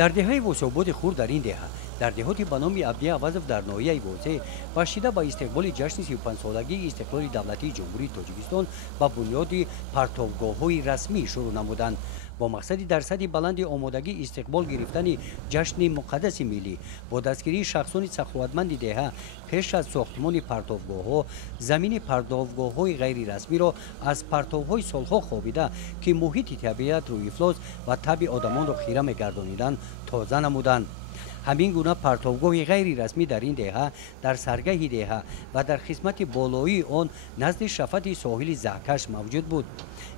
در دهه وسوبود خورد در این دهه در دهاتی به نام عبدی عوضов در ناحیه ووزه باشیده با استقبال جشن 35 سالگی استقلال دولتی جمهوری تاجیکستان با بنیاد پرتوگاه‌های رسمی شروع نمودند با مقصد در سطح بلند آمادگی استقبال گرفتن جشن مقدس ملی با دستگیری شخصان سخاوتمند دهه پیش از ساختمان پرتوگاه‌ها زمین پرتوگاه‌های غیر رسمی را از پرتوهای سالها خوابیده که محیط طبیعت رو افلاس و طبع آدمان را خیره می‌گردانیدند تازه نمودند. همین گونه پرتوگاه غیر رسمی در این دهه در سرگاه دهه و در قسمت بالایی آن نزد شفت ساحل زهکش موجود بود.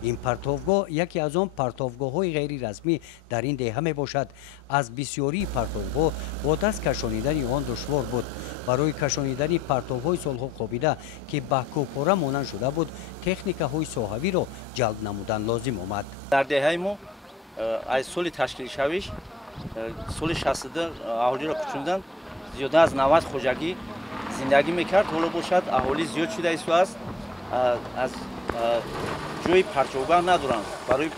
این پرتوگاه یکی از آن پرتوگاه‌های غیر رسمی در این دهه می باشد. از بسیاری پرتوگاه با دست کشانیدن آن دشوار بود. برای کشانیدن پرتوهای سالها خوابیده که بهکوپاره مانند شده بود تکنیک‌های صحوی را جلب نمودن لازم آمد. در دهه ما از سال تشکیل شویش سال 60 اهالی را کشوندن زیاده از 90 خوجگی زندگی میکرد حالا باشد اهالی زیاد شده است از جای پرتوگاه ندارند برای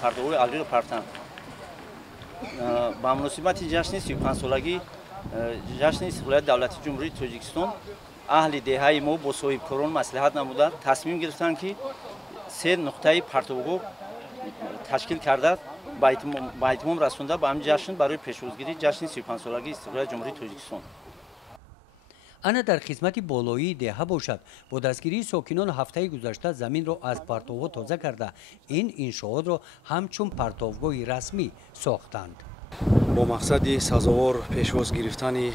پرتوگاه اهالی را پرتن با مناسبت جشن 35 سالگی جشن استقلال دولتی جمهوری تاجیکستان اهل دهه ما با صاحبکاران مصلحت نموده تصمیم گرفتند که 3 نقطه پرتوگاه تشکیل کرده با اتمام رسونده با همین جشن برای پیشروزگیری جشن 35 سالگی استقلال جمهوری تاجیکستان. انا در قسمت بالایی دهه باشد با دستگیری ساکنان هفته گذشته زمین را از پرتوها تازه کرده این انشاءات را همچون پرتوگاه رسمی ساختند. با مقصد سزاوار پیشواز گرفتن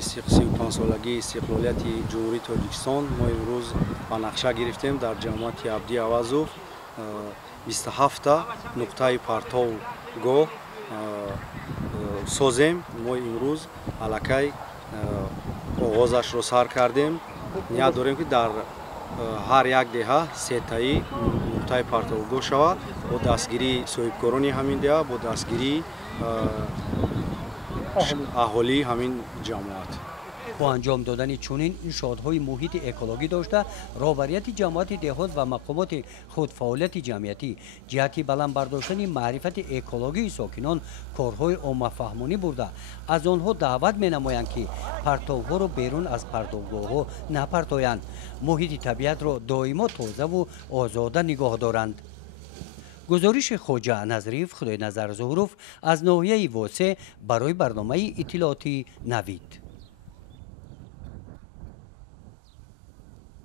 35 سالگی استقلالیت جمهوری تاجیکستان ما امروز با نقشه گرفتیم در جماعت عبدی عوضов 27 نقطه پرتوگاه سازیم. ما امروز الکی آغازش را سر کردیم. نیت داریم که در هر یک دهه 3 تایی نقطه پرتوگاه شود با دستگیری صاحبکاران همین دهه با دستگیری اهالی همین جماعت. با انجام دادن چنین انشاءات‌های محیط اکولوژی داشته رهبریت جماعت دهات و مقامات خودفعالیت جمعیتی جهت بلند برداشتن معرفت اکولوژی ساکنان کارهای عامه‌فهمانی برده از آنها دعوت می‌نمایند که پرتوها را بیرون از پرتوگاه‌ها نپرتایند محیط طبیعت را دائما تازه و آزاده نگاه دارند. گزارش خواجه نظریف خدای نظر ظهروف از ناحیه واسه برای برنامه اطلاعاتی نوید.